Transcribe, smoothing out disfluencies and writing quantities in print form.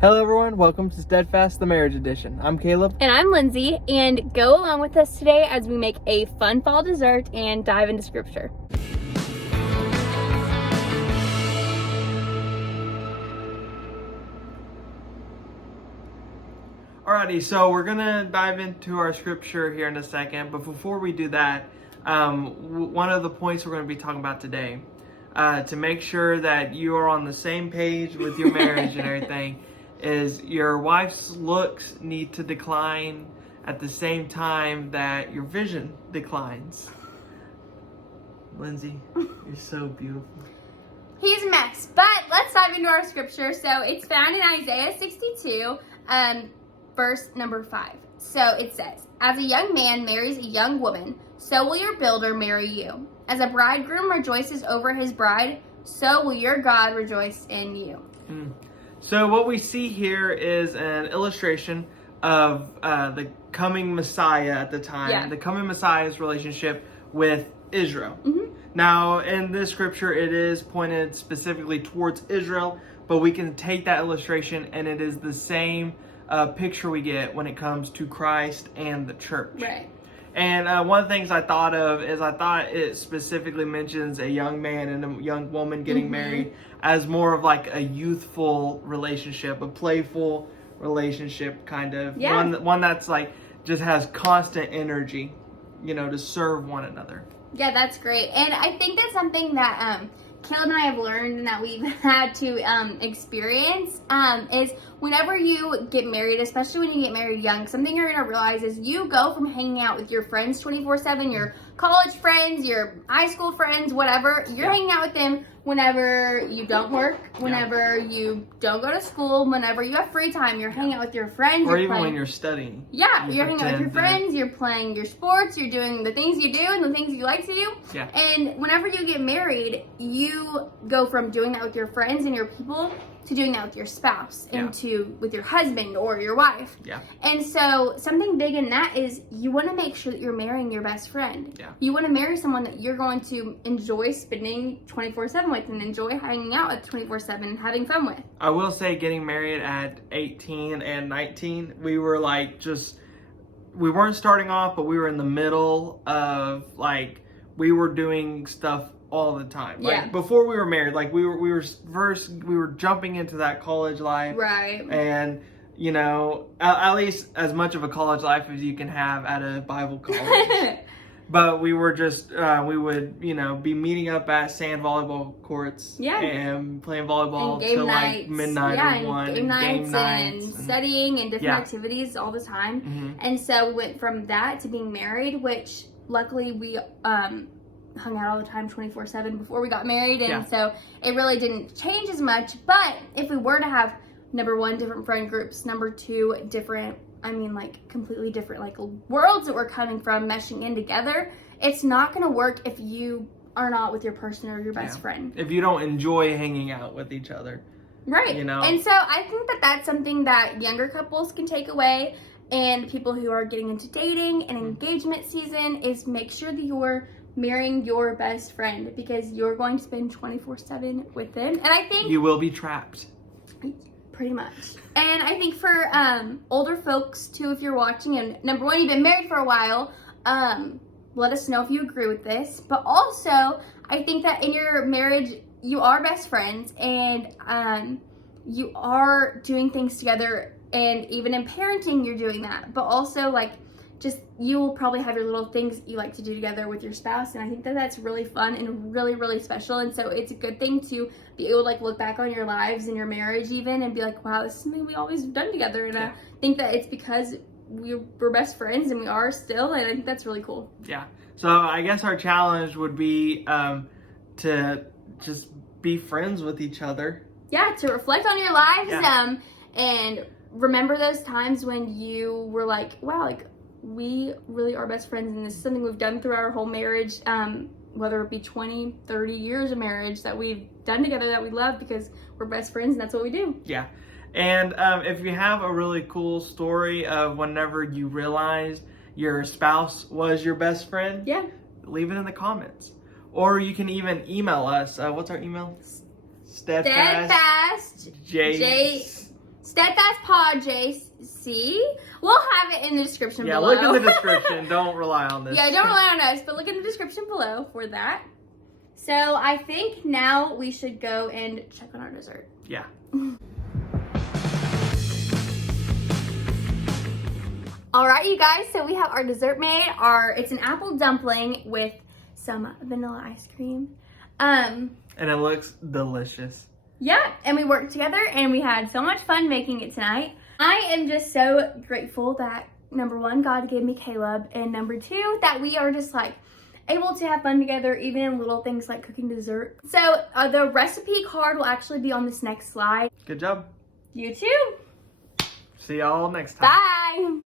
Hello everyone, welcome to Steadfast, the Marriage Edition. I'm Caleb. And I'm Lindsey, and go along with us today as we make a fun fall dessert and dive into scripture. Alrighty, so we're gonna dive into our scripture here in a second, but before we do that, one of the points we're gonna be talking about today, to make sure that you are on the same page with your marriage and everything, is your wife's looks need to decline at the same time that your vision declines. Lindsey, you're so beautiful. He's a mess, but let's dive into our scripture. So it's found in Isaiah 62, verse number 5. So it says, "As a young man marries a young woman, so will your builder marry you. As a bridegroom rejoices over his bride, so will your God rejoice in you." So what we see here is an illustration of the coming Messiah at the time, the coming Messiah's relationship with Israel. Now, in this scripture, it is pointed specifically towards Israel, but we can take that illustration and it is the same picture we get when it comes to Christ and the church. Right. And one of the things I thought of is I thought it specifically mentions a young man and a young woman getting married as more of like a youthful relationship, a playful relationship kind of. One that's like just has constant energy, you know, to serve one another. Yeah, that's great. And I think that's something that Caleb and I have learned and that we've had to experience is whenever you get married, especially when you get married young, something you're going to realize is you go from hanging out with your friends 24/7, your college friends, your high school friends, whatever. You're hanging out with them whenever you don't work, whenever you don't go to school, whenever you have free time. You're hanging out with your friends. Or even when you're studying. Yeah, you're hanging out with your friends, you're playing your sports, you're doing the things you do and the things you like to do. Yeah. And whenever you get married, you go from doing that with your friends and your people to doing that with your spouse and with your husband or your wife. Yeah. And so something big in that is you want to make sure that you're marrying your best friend. Yeah. You want to marry someone that you're going to enjoy spending 24/7 with and enjoy hanging out with 24/7 and having fun with. I will say getting married at 18 and 19, we were like we weren't starting off, but we were in the middle of like, we were doing stuff all the time. Like before we were married, like we were jumping into that college life. Right. And you know, at least as much of a college life as you can have at a Bible college. But we were just, we would, you know, be meeting up at sand volleyball courts and playing volleyball till like midnight or 1. And game nights and studying and different activities all the time. And so we went from that to being married, which luckily we hung out all the time 24/7 before we got married. And so it really didn't change as much. But if we were to have, number one, different friend groups, number two, different, like completely different like worlds that we're coming from meshing in together, it's not going to work if you are not with your person or your best friend. If you don't enjoy hanging out with each other. Right. You know? And so I think that that's something that younger couples can take away, and people who are getting into dating and engagement season is make sure that you're marrying your best friend, because you're going to spend 24/7 with them. And I think you will be trapped. Pretty much. And I think for older folks too, if you're watching, and number one, you've been married for a while, let us know if you agree with this. But also, I think that in your marriage, you are best friends, and you are doing things together, and even in parenting, you're doing that. But also, like, just you will probably have your little things that you like to do together with your spouse, and I think that that's really fun and really, really special. And so it's a good thing to be able to like look back on your lives and your marriage even and be like, wow, this is something we always done together. And I think that it's because we're best friends, and we are still, and I think that's really cool. Yeah. So I guess our challenge would be to just be friends with each other. Yeah, to reflect on your lives, and remember those times when you were like, wow, like, we really are best friends, and this is something we've done throughout our whole marriage, whether it be 20, 30 years of marriage that we've done together that we love because we're best friends and that's what we do. Yeah. And if you have a really cool story of whenever you realized your spouse was your best friend, leave it in the comments. Or you can even email us. What's our email? Steadfast Steadfast Pod JC. We'll have it in the description below. Yeah, look in the description. Don't rely on this. Yeah, don't rely on us, but look in the description below for that. So I think now we should go and check on our dessert. Yeah. All right, you guys, so we have our dessert made. It's an apple dumpling with some vanilla ice cream. And it looks delicious. Yeah, and we worked together and we had so much fun making it tonight. I am just so grateful that, number one, God gave me Caleb, and number two, that we are just like able to have fun together, even in little things like cooking dessert. So the recipe card will actually be on this next slide. Good job. You too. See y'all next time. Bye.